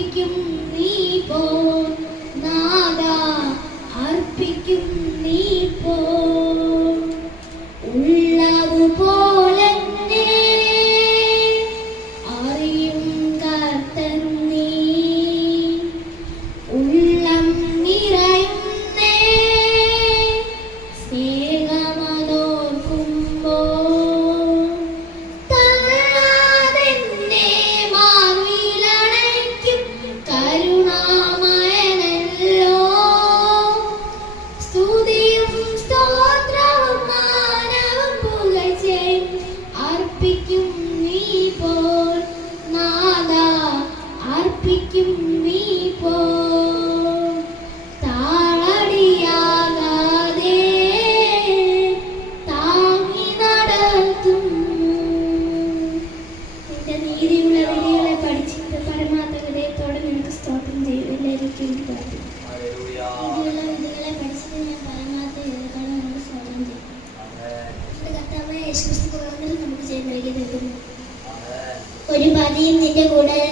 അർപ്പിക്കും നീ പോ നാദ അർപ്പിക്കും നീ പോ ഉള്ളതുപോലെ അറിയും കർത്തൻ നീ ഉള്ളം നിറയുന്നേ സ്നേഹമതോർക്കുമ്പോ തള്ളാതെന്നെ മാർവിലണയ്ക്കും കരുണാമയനല്ലോ സ്തുതിയും സ്തോത്രവും മാനവും പുകഴ്ചയും അർപ്പിക്കും നീ പോൽ നാദ അർപ്പിക്കും നീ പോൽ താളടിയാകാതെ താങ്ങി നടത്തും നിന്റെ നീതിയുള്ള വിധികളെ പഠിച്ചിട്ട് പരമാർത്ഥ ഹൃദയത്തോടെ നിനക്ക് സ്തോത്രം ചെയ്യും. എല്ലാവരും പ്രാർത്ഥിക്കും. നീതിയുള്ള വിധികളെ പഠിച്ചിട്ട് ഞാൻ പരമാർത്ഥ ഹൃദയത്തോടെ നിനക്ക് സ്തോത്രം ചെയ്യും. കർത്താവായ യേശുക്രിസ്തു നമുക്ക് ചെയ്യാൻ നൽകി നിൽക്കുന്നു. ഒരു പതിയും നിന്റെ കൂടാതെ